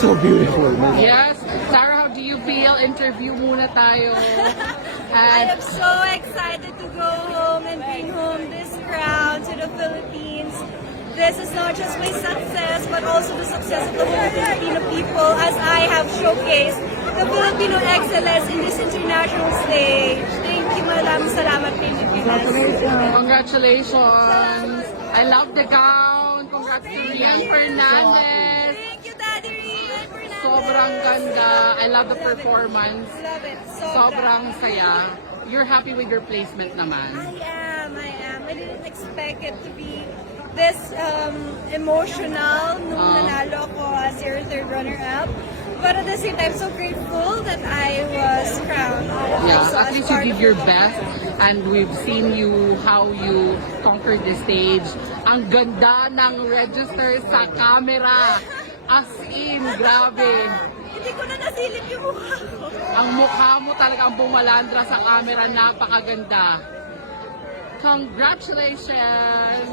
so beautiful. Yes. Sarah, how do you feel? Interview muna tayo. I And am so excited to go home and bring home this crown to the Philippines. This is not just my success, but also the success of the whole Filipino people as I have showcased the Filipino excellence in this international stage. Thank you, maraming salamat, Pilipinas. congratulations. I love the gown. Congrats to Rian Fernandez. Thank you, Daddy Rian Fernandez. Sobrang ganda. I love the performance. Love it. Sobrang saya. You're happy with your placement naman. I am. I didn't expect it to be this emotional nung nanalo ako as your third runner-up. But at the same time, so grateful that I was crowned. Yeah, Also at as least you part did of your the- best and we've seen you how you conquered the stage. Ang ganda ng register sa camera. As in, grabe. Hindi ko na nasilip yung mukha ko. Ang mukha mo talaga ang bumalandra sa camera, napakaganda. Congratulations!